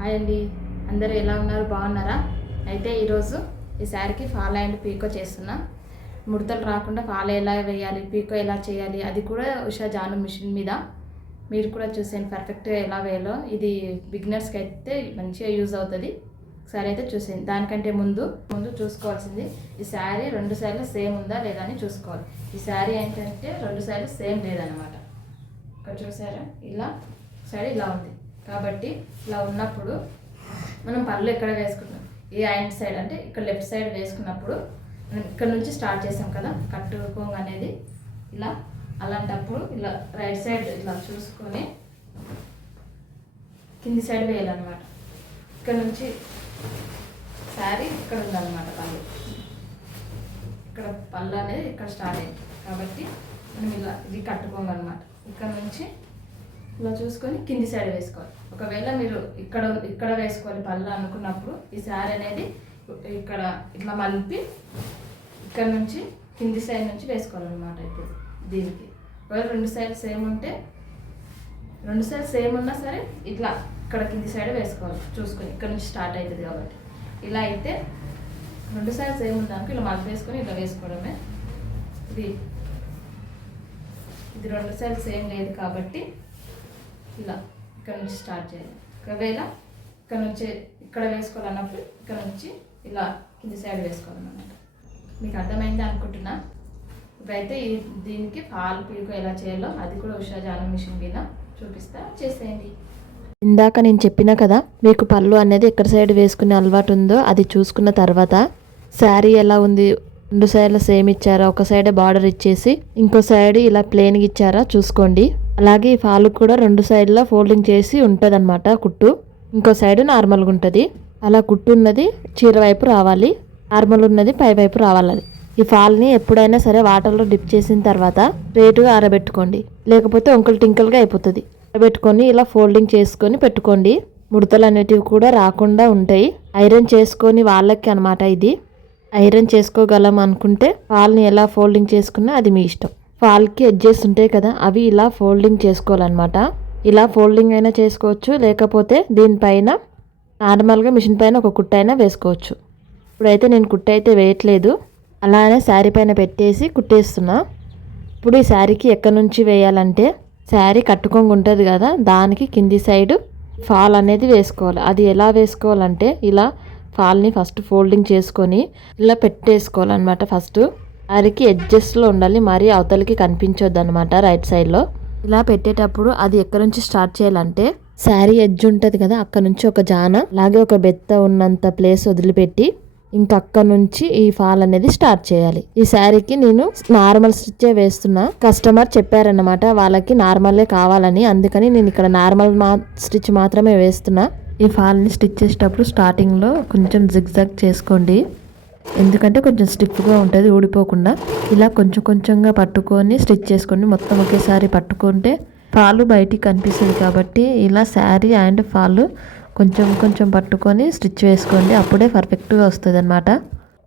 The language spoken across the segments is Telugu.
హాయ్ అండి. అందరూ ఎలా ఉన్నారు? బాగున్నారా? అయితే ఈరోజు ఈ శారీకి ఫాల్ అండ్ పీకో చేస్తున్నా. ముడతలు రాకుండా ఫాల్ ఎలా వేయాలి పీకో ఎలా చేయాలి అది కూడా ఉషా జాను మిషన్ మీద. మీరు కూడా చూసేయండి పర్ఫెక్ట్గా ఎలా వేయాలో. ఇది బిగినర్స్కి అయితే మంచిగా యూజ్ అవుతుంది. ఒకసారి అయితే చూసేయండి. దానికంటే ముందు ముందు చూసుకోవాల్సింది ఈ శారీ రెండు సైడ్లు సేమ్ ఉందా లేదా అని చూసుకోవాలి. ఈ శారీ ఏంటంటే రెండు సైడ్లు సేమ్ లేదనమాట ఇక్కడ చూసారా? ఇలా సైడ్ ఇలా ఉంది. కాబట్టి ఇలా ఉన్నప్పుడు మనం పళ్ళు ఎక్కడ వేసుకుంటాం? ఏ హ్యాండ్ సైడ్? అంటే ఇక్కడ లెఫ్ట్ సైడ్ వేసుకున్నప్పుడు మనం ఇక్కడ నుంచి స్టార్ట్ చేసాం కదా కట్టుకోంగ అనేది. ఇలా అలాంటప్పుడు ఇలా రైట్ సైడ్ ఇలా చూసుకొని కింది సైడ్ వేయాలన్నమాట. ఇక్కడ నుంచి శారీ ఇక్కడ ఉందన్నమాట పళ్ళు. ఇక్కడ పళ్ళు అనేది ఇక్కడ స్టార్ట్ అయింది. కాబట్టి మనం ఇలా ఇది కట్టుకోమన్నమాట ఇక్కడ నుంచి ఇలా చూసుకొని కింది సైడ్ వేసుకోవాలి. ఒకవేళ మీరు ఇక్కడ ఇక్కడ వేసుకోవాలి పళ్ళు అనుకున్నప్పుడు ఈ శారీ అనేది ఇక్కడ ఇట్లా మలిపి ఇక్కడ నుంచి కింది సైడ్ నుంచి వేసుకోవాలన్నమాట ఇప్పుడు దీనికి. ఒకవేళ రెండు సైడ్ సేమ్ ఉంటే రెండు సైడ్ సేమ్ ఉన్నా సరే ఇట్లా ఇక్కడ కింది సైడ్ వేసుకోవాలి చూసుకొని. ఇక్కడ నుంచి స్టార్ట్ అవుతుంది కాబట్టి. ఇలా అయితే రెండు సైడ్ సేమ్ ఉందనుకో ఇలా మలిపి వేసుకొని ఇట్లా వేసుకోవడమే. ఇది ఇది రెండు సైడ్ సేమ్ లేదు కాబట్టి ఇలా ఇక్కడ నుంచి స్టార్ట్ చేయాలి. ఒకవేళ ఇక్కడ నుంచి ఇక్కడ వేసుకోవాలన్నప్పుడు ఇక్కడ నుంచి ఇలా కింది సైడ్ వేసుకోవాలన్నమాట. మీకు అర్థమైంది అనుకుంటున్నా? ఇప్పుడైతే ఈ దీనికి పాలు పీకు ఎలా చేయాలో అది కూడా ఉషా జానం మిషన్ మీద చూపిస్తా చేసేయండి. ఇందాక నేను చెప్పినా కదా మీకు పళ్ళు అనేది ఎక్కడ సైడ్ వేసుకునే అలవాటు ఉందో అది చూసుకున్న తర్వాత శారీ ఎలా ఉంది రెండు సైడ్ల సేమ్ ఇచ్చారా ఒక సైడే బార్డర్ ఇచ్చేసి ఇంకో సైడ్ ఇలా ప్లెయిన్గా ఇచ్చారా చూసుకోండి. అలాగే ఈ ఫాలు కూడా రెండు సైడ్లో ఫోల్డింగ్ చేసి ఉంటుంది కుట్టు. ఇంకో సైడ్ నార్మల్గా ఉంటుంది. అలా కుట్టు ఉన్నది చీర వైపు రావాలి. నార్మల్ ఉన్నది పై వైపు రావాలి అది. ఈ ఫాల్ని ఎప్పుడైనా సరే వాటర్లో డిప్ చేసిన తర్వాత రేటుగా ఆరబెట్టుకోండి. లేకపోతే ఒంకలు టింకల్గా అయిపోతుంది. ఆరబెట్టుకొని ఇలా ఫోల్డింగ్ చేసుకొని పెట్టుకోండి. ముడతలు అనేటివి కూడా రాకుండా ఉంటాయి. ఐరన్ చేసుకొని వాళ్ళకి అనమాట ఇది. ఐరన్ చేసుకోగలం అనుకుంటే ఫాల్ని ఎలా ఫోల్డింగ్ చేసుకున్నా అది మీ ఇష్టం. ఫాల్కి ఎడ్జెస్ ఉంటాయి కదా అవి ఇలా ఫోల్డింగ్ చేసుకోవాలన్నమాట. ఇలా ఫోల్డింగ్ అయినా చేసుకోవచ్చు లేకపోతే దీనిపైన నార్మల్గా మిషన్ పైన ఒక కుట్ట అయినా వేసుకోవచ్చు. ఇప్పుడైతే నేను కుట్ట అయితే వేయట్లేదు. అలానే శారీ పైన పెట్టేసి కుట్టేస్తున్నా. ఇప్పుడు ఈ శారీకి ఎక్కడి నుంచి వేయాలంటే శారీ కట్టుకొని ఉంటుంది కదా దానికి కింది సైడ్ ఫాల్ అనేది వేసుకోవాలి. అది ఎలా వేసుకోవాలంటే ఇలా ఫాల్ని ఫస్ట్ ఫోల్డింగ్ చేసుకొని ఇలా పెట్టేసుకోవాలన్నమాట ఫస్ట్. శారీకి ఎడ్జస్ట్లో ఉండాలి మరీ అవతలకి కనిపించొద్దు అనమాట రైట్ సైడ్లో. ఇలా పెట్టేటప్పుడు అది ఎక్కడి నుంచి స్టార్ట్ చేయాలంటే శారీ ఎడ్జ్ ఉంటుంది కదా అక్కడ నుంచి ఒక జాన అలాగే ఒక బెత్త ఉన్నంత ప్లేస్ వదిలిపెట్టి ఇంకా అక్కడ నుంచి ఈ ఫాల్ అనేది స్టార్ట్ చేయాలి. ఈ శారీకి నేను నార్మల్ స్టిచ్చే వేస్తున్నా. కస్టమర్ చెప్పారన్నమాట వాళ్ళకి నార్మలే కావాలని అందుకని నేను ఇక్కడ నార్మల్ మా స్టిచ్ మాత్రమే వేస్తున్నా. ఈ ఫాల్ని స్టిచ్ చేసేటప్పుడు స్టార్టింగ్లో కొంచెం జిగ్జాగ్ చేసుకోండి. ఎందుకంటే కొంచెం స్టిఫ్గా ఉంటుంది ఊడిపోకుండా. ఇలా కొంచెం కొంచెంగా పట్టుకొని స్టిచ్ చేసుకొని మొత్తం ఒకేసారి పట్టుకుంటే ఫాలు బయటికి కనిపిస్తుంది కాబట్టి ఇలా శారీ అండ్ ఫాలు కొంచెం కొంచెం పట్టుకొని స్టిచ్ వేసుకోండి. అప్పుడే పర్ఫెక్ట్గా వస్తుంది అనమాట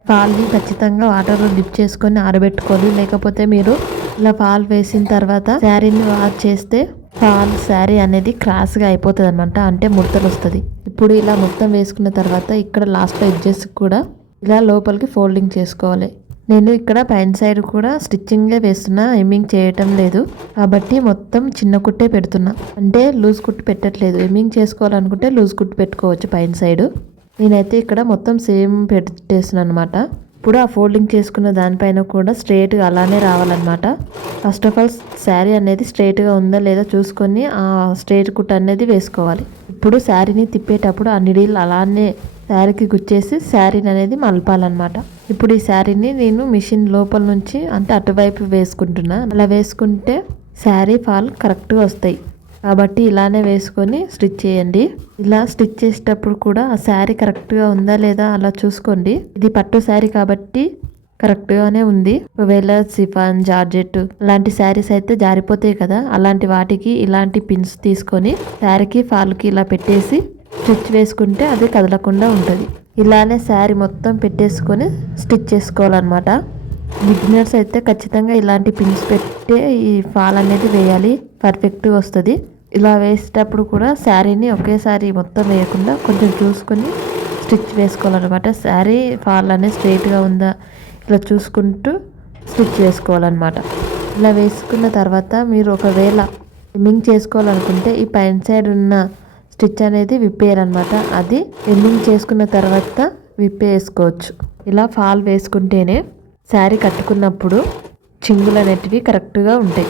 ఫాల్ని ఖచ్చితంగా వాటర్లో డిప్ చేసుకొని ఆరబెట్టుకోవాలి లేకపోతే మీరు ఇలా ఫాల్ వేసిన తర్వాత శారీని వాష్ చేస్తే ఫాల్ శారీ అనేది క్రాస్గా అయిపోతుంది అనమాట అంటే ముడతలు వస్తుంది. ఇప్పుడు ఇలా మొత్తం వేసుకున్న తర్వాత ఇక్కడ లాస్ట్లో ఎడ్జెస్ కూడా ఇలా లోపలికి ఫోల్డింగ్ చేసుకోవాలి. నేను ఇక్కడ పైన సైడ్ కూడా స్టిచ్చింగే వేస్తున్నా ఎమ్మింగ్ చేయటం లేదు. కాబట్టి మొత్తం చిన్న కుట్టే పెడుతున్నా. అంటే లూజ్ కుట్టు పెట్టట్లేదు. ఎమ్మింగ్ చేసుకోవాలనుకుంటే లూజ్ కుట్టు పెట్టుకోవచ్చు పైన సైడ్. నేనైతే ఇక్కడ మొత్తం సేమ్ పెట్టేస్తున్నాను అనమాట ఇప్పుడు ఆ ఫోల్డింగ్ చేసుకున్న దానిపైన కూడా స్ట్రైట్గా అలానే రావాలన్నమాట. ఫస్ట్ ఆఫ్ ఆల్ శారీ అనేది స్ట్రైట్గా ఉందా లేదా చూసుకొని ఆ స్ట్రైట్ కుట్ అనేది వేసుకోవాలి. ఇప్పుడు శారీని తిప్పేటప్పుడు ఆ నిడీలు అలానే శారీకి గుచ్చేసి శారీని అనేది మలపాలన్నమాట. ఇప్పుడు ఈ శారీని నేను మిషన్ లోపల నుంచి అంటే అటువైపు వేసుకుంటున్నా. అలా వేసుకుంటే శారీ ఫాల్ కరెక్ట్గా వస్తాయి. కాబట్టి ఇలానే వేసుకొని స్టిచ్ చేయండి. ఇలా స్టిచ్ చేసేటప్పుడు కూడా ఆ శారీ కరెక్ట్గా ఉందా లేదా అలా చూసుకోండి. ఇది పట్టు శారీ కాబట్టి కరెక్ట్గానే ఉంది. ఒకవేళ సిఫాన్ జార్జెట్ అలాంటి శారీస్ అయితే జారిపోతాయి కదా. అలాంటి వాటికి ఇలాంటి పిన్స్ తీసుకొని శారీకి ఫాల్కి ఇలా పెట్టేసి స్టిచ్ వేసుకుంటే అది కదలకుండా ఉంటుంది. ఇలానే శారీ మొత్తం పెట్టేసుకొని స్టిచ్ చేసుకోవాలన్నమాట. బిగినర్స్ అయితే ఖచ్చితంగా ఇలాంటి పిన్స్ పెట్టే ఈ ఫాల్ అనేది వేయాలి. పర్ఫెక్ట్గా వస్తుంది. ఇలా వేసేటప్పుడు కూడా శారీని ఒకేసారి మొత్తం వేయకుండా కొంచెం చూసుకొని స్టిచ్ వేసుకోవాలన్నమాట. శారీ ఫాల్ అనేది స్ట్రైట్గా ఉందా ఇలా చూసుకుంటూ స్టిచ్ వేసుకోవాలన్నమాట. ఇలా వేసుకున్న తర్వాత మీరు ఒకవేళ ఎమ్మింగ్ చేసుకోవాలనుకుంటే ఈ పైన సైడ్ ఉన్న స్టిచ్ అనేది విప్పేయాలన్నమాట. అది ఎండింగ్ చేసుకున్న తర్వాత విప్పేసుకోవచ్చు. ఇలా ఫాల్ వేసుకుంటేనే శారీ కట్టుకున్నప్పుడు చింగులు అనేటివి కరెక్ట్గా ఉంటాయి.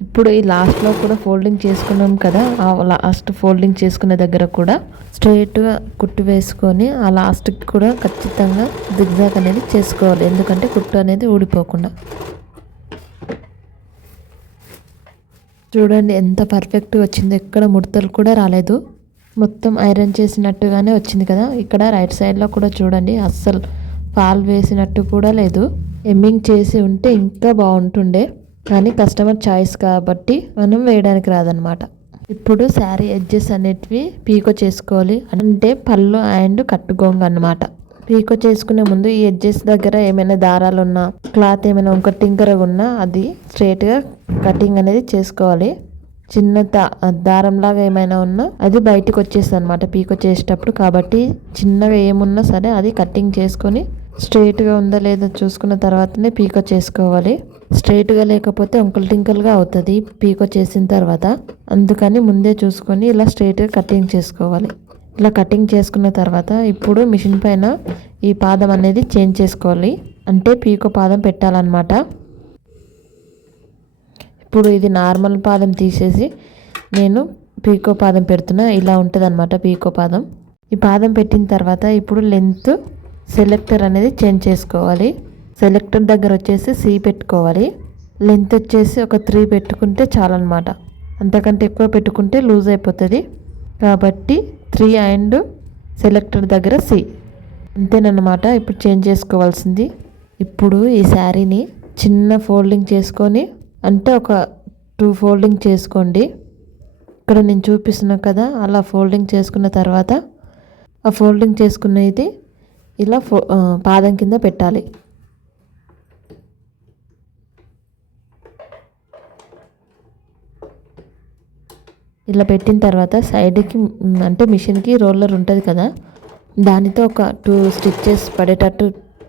ఇప్పుడు ఈ లాస్ట్లో కూడా ఫోల్డింగ్ చేసుకున్నాం కదా ఆ లాస్ట్ ఫోల్డింగ్ చేసుకునే దగ్గర కూడా స్ట్రైట్గా కుట్టు వేసుకొని ఆ లాస్ట్కి కూడా ఖచ్చితంగా దిగ్జాగ్ అనేది చేసుకోవాలి. ఎందుకంటే కుట్టు అనేది ఊడిపోకుండా. చూడండి ఎంత పర్ఫెక్ట్గా వచ్చిందో. ఎక్కడ ముడతలు కూడా రాలేదు. మొత్తం ఐరన్ చేసినట్టుగానే వచ్చింది కదా. ఇక్కడ రైట్ సైడ్లో కూడా చూడండి అస్సలు ఫాల్ వేసినట్టు కూడా లేదు. ఎమ్మింగ్ చేసి ఉంటే ఇంకా బాగుంటుండే. కానీ కస్టమర్ చాయిస్ కాబట్టి మనం వేయడానికి రాదనమాట ఇప్పుడు శారీ ఎడ్జెస్ అనేటివి పీకో చేసుకోవాలి. అంటే పళ్ళు అండ్ కట్టుగోంగ అన్నమాట పీకో చేసుకునే ముందు ఈ ఎడ్జెస్ దగ్గర ఏమైనా దారాలు ఉన్నా క్లాత్ ఏమైనా ఒక టింకర ఉన్నా అది స్ట్రైట్గా కటింగ్ అనేది చేసుకోవాలి. చిన్న దారంలాగా ఏమైనా ఉన్నా అది బయటికి వచ్చేస్తుంది అనమాట పీకో చేసేటప్పుడు. కాబట్టి చిన్నగా ఏమున్నా సరే అది కటింగ్ చేసుకొని స్ట్రైట్గా ఉందా లేదా చూసుకున్న తర్వాతనే పీకో చేసుకోవాలి. స్ట్రైట్గా లేకపోతే ఒంకల్ టింకల్గా అవుతుంది పీకో చేసిన తర్వాత. అందుకని ముందే చూసుకొని ఇలా స్ట్రైట్గా కటింగ్ చేసుకోవాలి. ఇలా కటింగ్ చేసుకున్న తర్వాత ఇప్పుడు మిషన్ పైన ఈ పాదం అనేది చేంజ్ చేసుకోవాలి. అంటే పీకో పాదం పెట్టాలన్నమాట. ఇప్పుడు ఇది నార్మల్ పాదం తీసేసి నేను పీకో పాదం పెడుతున్నా. ఇలా ఉంటుంది అనమాట పీకో పాదం. ఈ పాదం పెట్టిన తర్వాత ఇప్పుడు లెంత్ సెలెక్టర్ అనేది చేంజ్ చేసుకోవాలి. సెలెక్టర్ దగ్గర వచ్చేసి సి పెట్టుకోవాలి. లెంత్ వచ్చేసి ఒక త్రీ పెట్టుకుంటే చాలన్నమాట. అంతకంటే ఎక్కువ పెట్టుకుంటే లూజ్ అయిపోతుంది. కాబట్టి త్రీ అండ్ సెలెక్టర్ దగ్గర సి. అంతేనమాట ఇప్పుడు చేంజ్ చేసుకోవాల్సింది. ఇప్పుడు ఈ శారీని చిన్న ఫోల్డింగ్ చేసుకొని అంటే ఒక టూ ఫోల్డింగ్ చేసుకోండి. ఇక్కడ నేను చూపిస్తున్నా కదా అలా ఫోల్డింగ్ చేసుకున్న తర్వాత ఆ ఫోల్డింగ్ చేసుకునేది ఇలా ఫో పాదం కింద పెట్టాలి. ఇలా పెట్టిన తర్వాత సైడ్కి అంటే మిషన్కి రోలర్ ఉంటుంది కదా దానితో ఒక టూ స్టిచ్చెస్ పడేటట్టు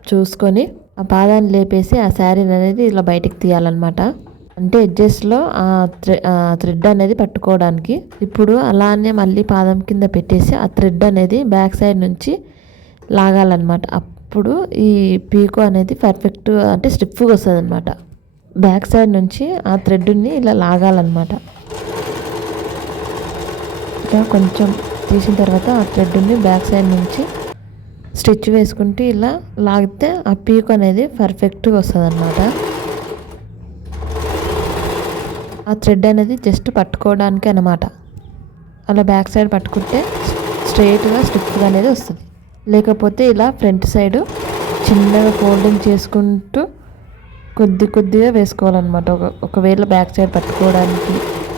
చూసుకొని ఆ పాదాన్ని లేపేసి ఆ శారీ అనేది ఇలా బయటికి తీయాలన్నమాట. అంటే ఎడ్జెస్లో ఆ ఆ థ్రెడ్ అనేది పట్టుకోవడానికి. ఇప్పుడు అలానే మళ్ళీ పాదం కింద పెట్టేసి ఆ థ్రెడ్ అనేది బ్యాక్ సైడ్ నుంచి లాగాలన్నమాట. అప్పుడు ఈ పీకో అనేది పర్ఫెక్ట్ అంటే స్టిఫ్గా వస్తుంది అనమాట బ్యాక్ సైడ్ నుంచి ఆ థ్రెడ్ని ఇలా లాగాలన్నమాట. ఇలా కొంచెం తీసిన తర్వాత ఆ థ్రెడ్ని బ్యాక్ సైడ్ నుంచి స్టిచ్ వేసుకుంటే ఇలా లాగితే ఆ పీక్ అనేది పర్ఫెక్ట్గా వస్తుంది అన్నమాట ఆ థ్రెడ్ అనేది జస్ట్ పట్టుకోవడానికి అనమాట అలా బ్యాక్ సైడ్ పట్టుకుంటే స్ట్రైట్గా స్టిఫ్గా అనేది వస్తుంది. లేకపోతే ఇలా ఫ్రంట్ సైడ్ చిన్నగా ఫోల్డింగ్ చేసుకుంటూ కొద్ది కొద్దిగా వేసుకోవాలన్నమాట. ఒక ఒకవేళ బ్యాక్ సైడ్ పట్టుకోవడానికి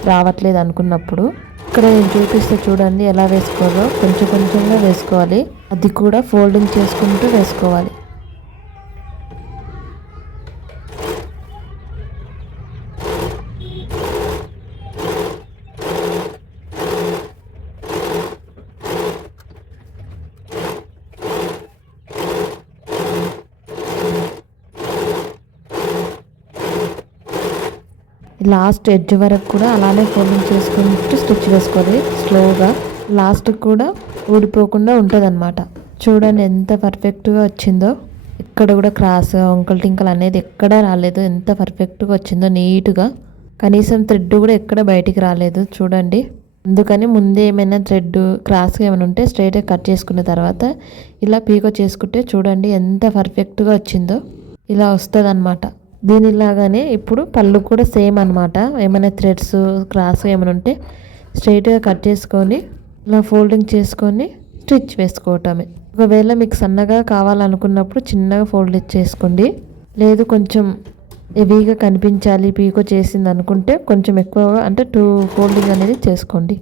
రావట్లేదు అనుకున్నప్పుడు. ఇక్కడ నేను చూపిస్తే చూడండి ఎలా వేసుకోవాలో. కొంచెం కొంచెంగా వేసుకోవాలి. అది కూడా ఫోల్డింగ్ చేసుకుంటూ వేసుకోవాలి. లాస్ట్ ఎడ్జ్ వరకు కూడా అలానే ఫోల్డింగ్ చేసుకుంటూ స్టిచ్ వేసుకోవాలి స్లోగా. లాస్ట్ కూడా ఊడిపోకుండా ఉంటుంది చూడండి ఎంత పర్ఫెక్ట్గా వచ్చిందో. ఎక్కడ కూడా క్రాస్ వంకల్ టింకల్ అనేది ఎక్కడా రాలేదు. ఎంత పర్ఫెక్ట్గా వచ్చిందో నీట్గా. కనీసం థ్రెడ్ కూడా ఎక్కడ బయటికి రాలేదు చూడండి. అందుకని ముందే ఏమైనా థ్రెడ్ క్రాస్గా ఏమైనా ఉంటే స్ట్రైట్గా కట్ చేసుకున్న తర్వాత ఇలా పీకో చేసుకుంటే చూడండి ఎంత పర్ఫెక్ట్గా వచ్చిందో. ఇలా వస్తుంది అనమాట దీనిలాగానే ఇప్పుడు పళ్ళు కూడా సేమ్ అనమాట ఏమైనా థ్రెడ్స్ క్రాస్ ఏమైనా ఉంటే స్ట్రైట్గా కట్ చేసుకొని ఇలా ఫోల్డింగ్ చేసుకొని స్టిచ్ వేసుకోవటమే. ఒకవేళ మీకు సన్నగా కావాలనుకున్నప్పుడు చిన్నగా ఫోల్డ్ చేసుకోండి. లేదు కొంచెం హెవీగా కనిపించాలి పీకో చేసింది అనుకుంటే కొంచెం ఎక్కువగా అంటే టూ ఫోల్డింగ్ అనేది చేసుకోండి.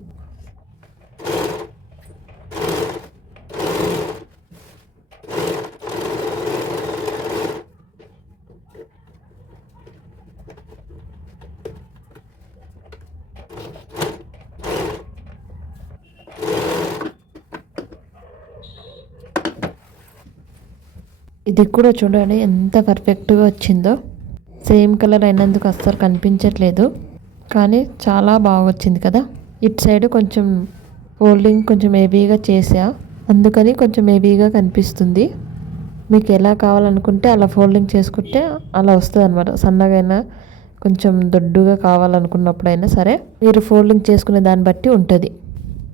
ఇది కూడా చూడండి ఎంత పర్ఫెక్ట్గా వచ్చిందో. సేమ్ కలర్ అయినందుకు అస్సలు కనిపించట్లేదు. కానీ చాలా బాగా వచ్చింది కదా. ఇటు సైడ్ కొంచెం ఫోల్డింగ్ కొంచెం హెవీగా చేసా అందుకని కొంచెం హెవీగా కనిపిస్తుంది. మీకు ఎలా కావాలనుకుంటే అలా ఫోల్డింగ్ చేసుకుంటే అలా వస్తుంది అనమాట సన్నగైనా కొంచెం దొడ్డుగా కావాలనుకున్నప్పుడైనా సరే మీరు ఫోల్డింగ్ చేసుకునే దాన్ని బట్టి ఉంటుంది.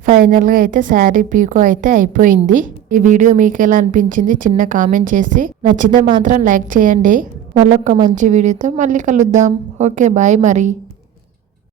ఫైనల్గా అయితే శారీ పీకో అయితే అయిపోయింది. ఈ వీడియో మీకు ఎలా అనిపించింది చిన్న కామెంట్ చేసి. నచ్చితే మాత్రం లైక్ చేయండి. మళ్ళొక్క మంచి వీడియోతో మళ్ళీ కలుద్దాం. ఓకే బాయ్ మరి.